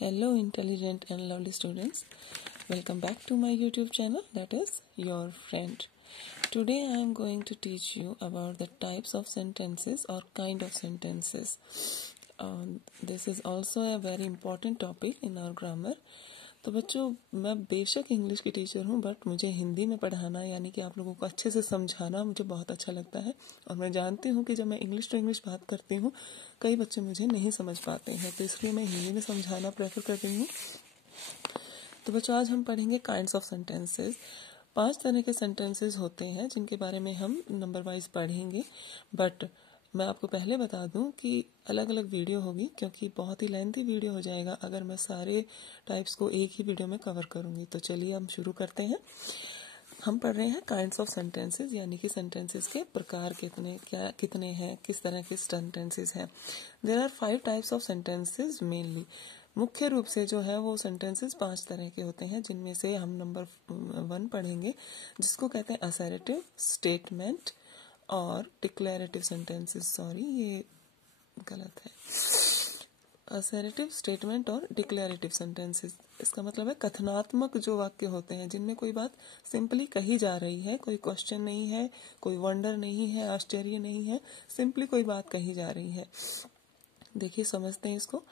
Hello, intelligent and lovely students. Welcome back to my YouTube channel, that is your friend. Today I am going to teach you about the types of sentences or kind of sentences. This is also a very important topic in our grammar. तो बच्चों, मैं बेशक English की teacher हूँ, but मुझे हिंदी में पढ़ाना यानी कि आप लोगों को अच्छे से समझाना मुझे बहुत अच्छा लगता है। और मैं जानती हूँ कि जब मैं इंग्लिश टू इंग्लिश बात करती हूँ कई बच्चे मुझे नहीं समझ पाते हैं, तो इसलिए मैं हिंदी में समझाना प्रेफर करती हूँ। तो बच्चों, आज हम पढ़ेंगे काइंड्स ऑफ सेंटेंसेस। 5 तरह के सेंटेंसेस होते हैं जिनके बारे में हम नंबर वाइज पढ़ेंगे, बट मैं आपको पहले बता दूं कि अलग अलग वीडियो होगी, क्योंकि बहुत ही लेंथी वीडियो हो जाएगा अगर मैं सारे टाइप्स को एक ही वीडियो में कवर करूंगी। तो चलिए हम शुरू करते हैं। हम पढ़ रहे हैं काइंड्स ऑफ सेंटेंसेस, यानी कि सेंटेंसेस के प्रकार कितने हैं, किस तरह के सेंटेंसेस हैं। There are 5 types of sentences mainly. मुख्य रूप से जो है वो सेंटेंसेस 5 तरह के होते हैं, जिनमें से हम नंबर 1 पढ़ेंगे, जिसको कहते हैं असर्टिव स्टेटमेंट और डिक्लेरेटिव सेंटेंसेस। सॉरी, ये गलत है। असर्टिव स्टेटमेंट और डिक्लेरेटिव सेंटेंसेस, इसका मतलब है कथनात्मक जो वाक्य होते हैं जिनमें कोई बात सिंपली कही जा रही है, कोई क्वेश्चन नहीं है, कोई वंडर नहीं है, आश्चर्य नहीं है, सिंपली कोई बात कही जा रही है। देखिए, समझते हैं इसको।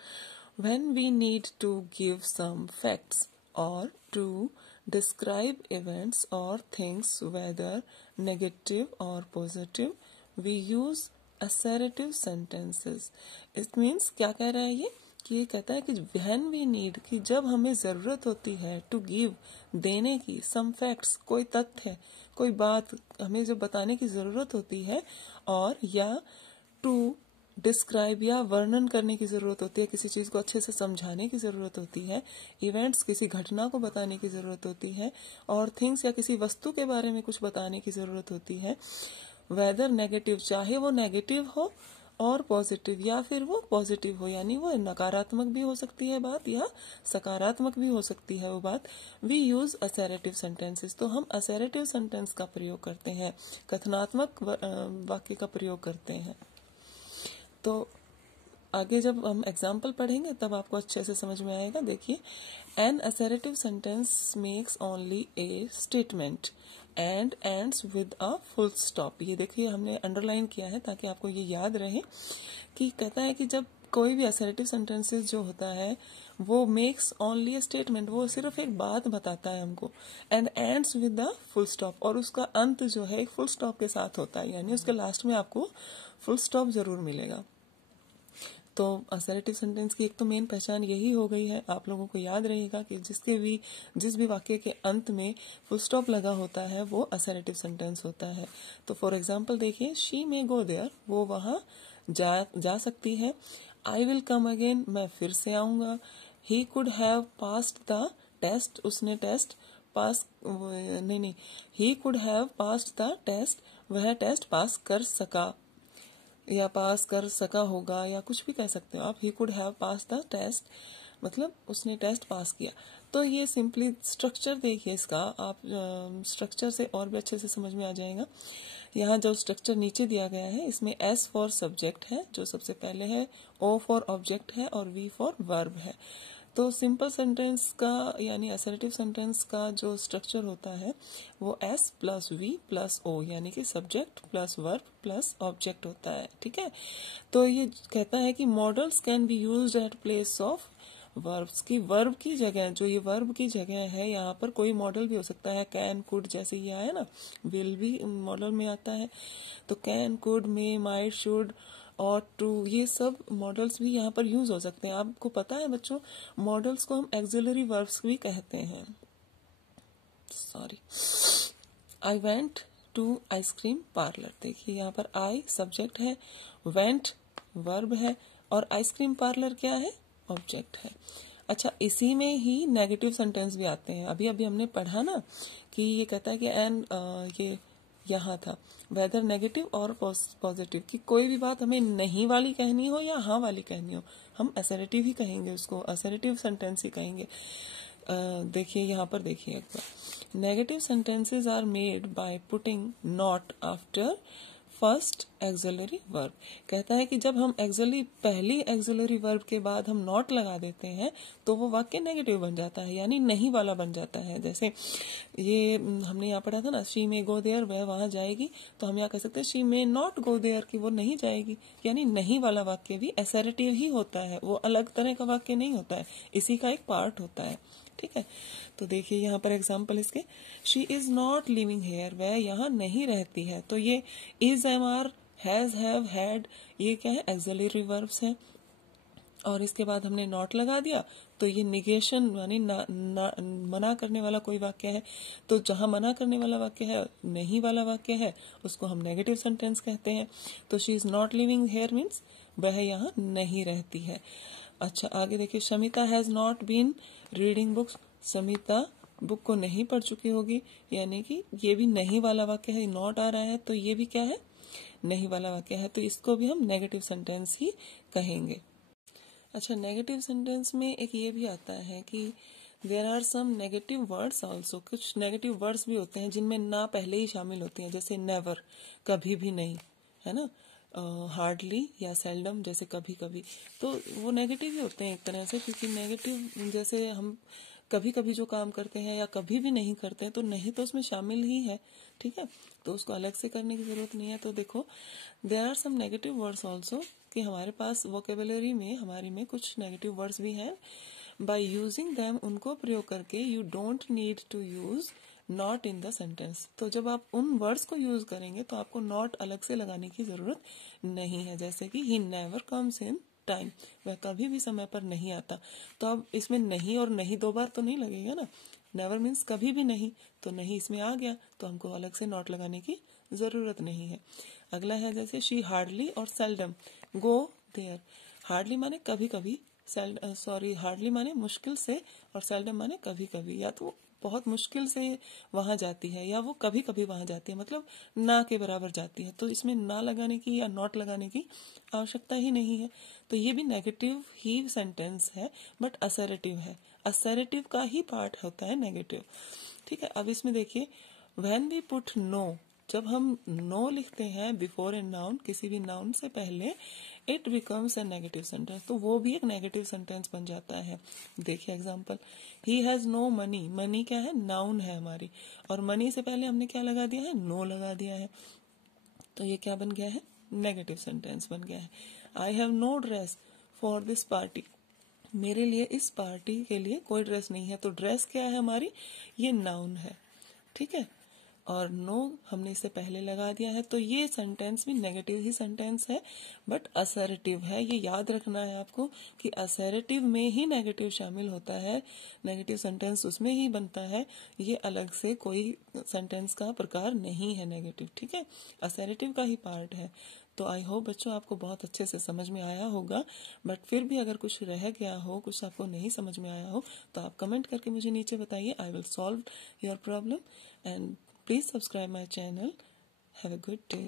When we need to give some facts or to describe events or things, whether negative or positive, we use assertive sentences. It means क्या कह रहा है ये, कि ये कहता है कि when we need, कि जब हमें ज़रूरत होती है to give, देने की, some facts, कोई तथ्य, कोई बात हमें जो बताने की ज़रूरत होती है, और या to डिस्क्राइब या वर्णन करने की जरूरत होती है, किसी चीज को अच्छे से समझाने की जरूरत होती है, इवेंट्स, किसी घटना को बताने की जरूरत होती है, और थिंग्स या किसी वस्तु के बारे में कुछ बताने की जरूरत होती है। वेदर नेगेटिव, चाहे वो नेगेटिव हो, और पॉजिटिव, या फिर वो पॉजिटिव हो, यानी वो नकारात्मक भी हो सकती है बात या सकारात्मक भी हो सकती है वो बात। We use assertive sentences. तो हम असर्टिव सेंटेंस का प्रयोग करते हैं, कथनात्मक वाक्य का प्रयोग करते हैं। तो आगे जब हम एग्जाम्पल पढ़ेंगे तब आपको अच्छे से समझ में आएगा। देखिए, an assertive sentence makes only a statement and ends with a full stop. ये देखिए, हमने अंडरलाइन किया है ताकि आपको ये याद रहे कि कहता है कि जब कोई भी असर्टिव सेंटेंसेस जो होता है वो मेक्स ओनली ए स्टेटमेंट, वो सिर्फ एक बात बताता है हमको, and ends with a full stop, और उसका अंत जो है एक फुल स्टॉप के साथ होता है, यानी उसके लास्ट में आपको फुल स्टॉप जरूर मिलेगा। तो असर्टिव सेंटेंस की एक तो मेन पहचान यही हो गई है। आप लोगों को याद रहेगा कि जिस भी वाक्य के अंत में फुल स्टॉप लगा होता है वो असर्टिव सेंटेंस होता है। तो फॉर एग्जांपल देखिए, शी मे गो देयर, वो वहां जा सकती है। आई विल कम अगेन, मैं फिर से आऊंगा। He could have passed the test, उसने टेस्ट पास, नहीं, he could have passed the test, वह टेस्ट पास कर सका या पास कर सका होगा, या कुछ भी कह सकते हो आप। He could have pass the test, मतलब उसने टेस्ट पास किया। तो ये सिंपली स्ट्रक्चर देखिए इसका, आप स्ट्रक्चर से और भी अच्छे से समझ में आ जाएगा। यहाँ जो स्ट्रक्चर नीचे दिया गया है, इसमें एस फॉर सब्जेक्ट है जो सबसे पहले है, ओ फॉर ऑब्जेक्ट है, और वी फॉर वर्ब है। तो सिंपल सेंटेंस का यानी असर्टिव सेंटेंस का जो स्ट्रक्चर होता है वो S plus V plus O, यानी कि subject plus verb plus object होता है। ठीक है, तो ये कहता है कि models can be used at place of verbs, की वर्ब की जगह, जो ये वर्ब की जगह है यहाँ पर कोई मॉडल भी हो सकता है। कैन, कुड, जैसे ये आया ना, विल भी मॉडल में आता है। तो can, could, may, might, should और टू, ये सब मॉडल्स भी यहाँ पर यूज हो सकते हैं। आपको पता है बच्चों, मॉडल्स को हम एक्सिलरी वर्ब्स भी कहते हैं। Sorry, I went to ice cream parlour. देखिए यहाँ पर आई सब्जेक्ट है, वेंट वर्ब है, और आइसक्रीम पार्लर क्या है, ऑब्जेक्ट है। अच्छा, इसी में ही नेगेटिव सेंटेंस भी आते हैं। अभी अभी हमने पढ़ा ना कि ये कहता है कि ये यहाँ था वेदर नेगेटिव और पॉजिटिव, कि कोई भी बात हमें नहीं वाली कहनी हो या हाँ वाली कहनी हो, हम असर्टिव ही कहेंगे, उसको असर्टिव सेंटेंस ही कहेंगे। देखिए यहाँ पर देखिए एक बार, negative sentences are made by putting not after first auxiliary verb. कहता है कि जब हम पहली एक्सिलरी वर्ब के बाद हम नॉट लगा देते हैं तो वो वाक्य नेगेटिव बन जाता है, यानी नहीं वाला बन जाता है। जैसे ये हमने यहाँ पढ़ा था ना, शी मे गो देयर, वह वहां जाएगी, तो हम यहाँ कह सकते हैं she may not go there, कि वो नहीं जाएगी। यानी नहीं वाला वाक्य भी असर्टिव ही होता है, वो अलग तरह का वाक्य नहीं होता है, इसी का एक पार्ट होता है। ठीक है, तो देखिए यहाँ पर एग्जाम्पल इसके, she is not living here, वह यहाँ नहीं रहती है। तो ये is, am are, has, have, had, ये क्या है, एक्सिलरी वर्ब्स हैं। और इसके बाद हमने नॉट लगा दिया तो ये निगेशन यानी मना करने वाला कोई वाक्य है। तो जहां मना करने वाला वाक्य है, नहीं वाला वाक्य है, उसको हम नेगेटिव सेंटेंस कहते हैं। तो she is not living here means वह यहाँ नहीं रहती है। अच्छा, आगे देखिए, Shamita has not been reading books, Samita book को नहीं पढ़ चुकी होगी, यानी कि ये भी नहीं वाला वाक्य है, नॉट आ रहा है तो ये भी क्या है, नहीं वाला वाक्य है। तो इसको भी हम नेगेटिव सेंटेंस ही कहेंगे। अच्छा, नेगेटिव सेंटेंस में एक ये भी आता है कि there are some negative words also, कुछ नेगेटिव वर्ड्स भी होते हैं जिनमें ना पहले ही शामिल होती हैं, जैसे नेवर, कभी भी नहीं, है ना, हार्डली या सेल्डम, जैसे कभी कभी, तो वो नेगेटिव ही होते हैं एक तरह से, क्योंकि नेगेटिव जैसे हम कभी कभी जो काम करते हैं या कभी भी नहीं करते हैं तो नहीं तो उसमें शामिल ही है। ठीक है, तो उसको अलग से करने की जरूरत नहीं है। तो देखो, there are some negative words also, कि हमारे पास वोकेबुलरी में हमारी में कुछ नेगेटिव वर्ड्स भी हैं। बाय यूजिंग दैम, उनको प्रयोग करके, you don't need to use not in the sentence. तो जब आप उन वर्ड्स को यूज करेंगे तो आपको नॉट अलग से लगाने की जरूरत नहीं है। जैसे कि he never comes in time, वह कभी भी समय पर नहीं आता। तो अब इसमें नहीं और नहीं दो बार तो नहीं लगेगा ना, नेवर मीन्स कभी भी नहीं, तो नहीं इसमें आ गया, तो हमको अलग से नॉट लगाने की जरूरत नहीं है। अगला है जैसे शी हार्डली और सेल्डम गो देयर। हार्डली माने कभी कभी, हार्डली माने मुश्किल से, और सेल्डम माने कभी कभी, या तो बहुत मुश्किल से वहां जाती है या वो कभी कभी वहां जाती है, मतलब ना के बराबर जाती है। तो इसमें ना लगाने की या नॉट लगाने की आवश्यकता ही नहीं है। तो ये भी नेगेटिव ही सेंटेंस है, बट असर्टिव है, असर्टिव का ही पार्ट होता है नेगेटिव। ठीक है, अब इसमें देखिए, व्हेन वी पुट नो, जब हम नो लिखते हैं बिफोर ए नाउन, किसी भी नाउन से पहले, it becomes a negative sentence, तो वो भी एक नेगेटिव सेंटेंस बन जाता है। देखिए example, he has no money, money क्या है, नाउन है हमारी, और मनी से पहले हमने क्या लगा दिया है, नो लगा दिया है, तो ये क्या बन गया है, नेगेटिव सेंटेंस बन गया है। I have no dress for this party, मेरे लिए इस पार्टी के लिए कोई ड्रेस नहीं है। तो ड्रेस क्या है हमारी, ये नाउन है। ठीक है, और नो हमने इससे पहले लगा दिया है, तो ये सेंटेंस भी नेगेटिव ही सेंटेंस है, बट असर्टिव है। ये याद रखना है आपको कि असर्टिव में ही नेगेटिव शामिल होता है, नेगेटिव सेंटेंस उसमें ही बनता है, ये अलग से कोई सेंटेंस का प्रकार नहीं है नेगेटिव। ठीक है, असर्टिव का ही पार्ट है। तो आई होप बच्चों आपको बहुत अच्छे से समझ में आया होगा, बट फिर भी अगर कुछ रह गया हो, कुछ आपको नहीं समझ में आया हो, तो आप कमेंट करके मुझे नीचे बताइए, I will solve your problem, and please subscribe my channel. Have a good day.